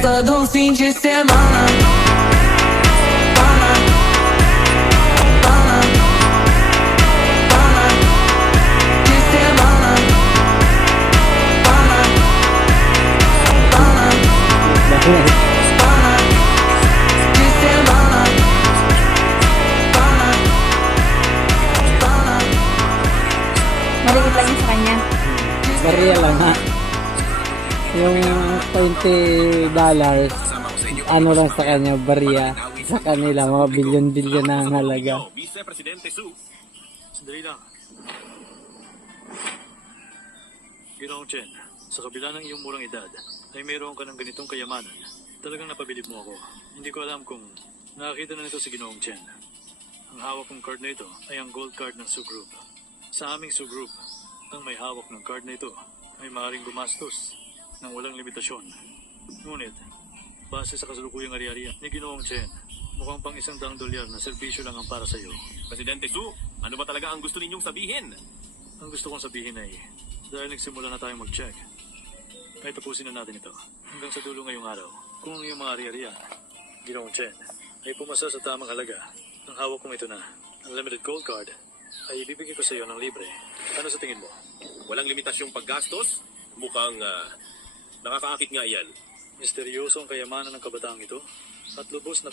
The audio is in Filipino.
festa do fim de semana. De semana. De semana. Maligit lang yun sa kanya. Barya lang ha. Yung $20, ano lang sa kanya, barya. Sa kanila, mga bilyon-bilyon na ang halaga. Vice Presidente Su. Sandali lang. Ginoong Chen, sa kabila ng iyong murang edad, ay mayroon ka ng ganitong kayamanan. Talagang napabilib mo ako. Hindi ko alam kung nakakita na nito si Ginoong Chen. Ang hawak kong card na ito ay ang gold card ng Su Group. Sa aming Su Group, ang may hawak ng card na ito ay maaaring gumastos ng walang limitasyon. Ngunit, base sa kasalukuyang ari-arian ni Ginoong Chen, mukhang pang $100 na serbisyo lang ang para sa iyo. Presidente Su, ano ba talaga ang gusto ninyong sabihin? Ang gusto kong sabihin ay, dahil nagsimula na tayong mag-check, ay tapusin na natin ito hanggang sa dulo ngayong araw. Kung ang iyong mga ari-arian, Ginoong Chen, ay pumasa sa tamang halaga, ang hawak kong ito na, unlimited gold card, ay ibibigay ko sa iyo ng libre. Ano sa tingin mo? Walang limitasyong paggastos? Mukhang nakakaakit nga iyan. Misteryoso ang kayamanan ng kabataang ito at lubos na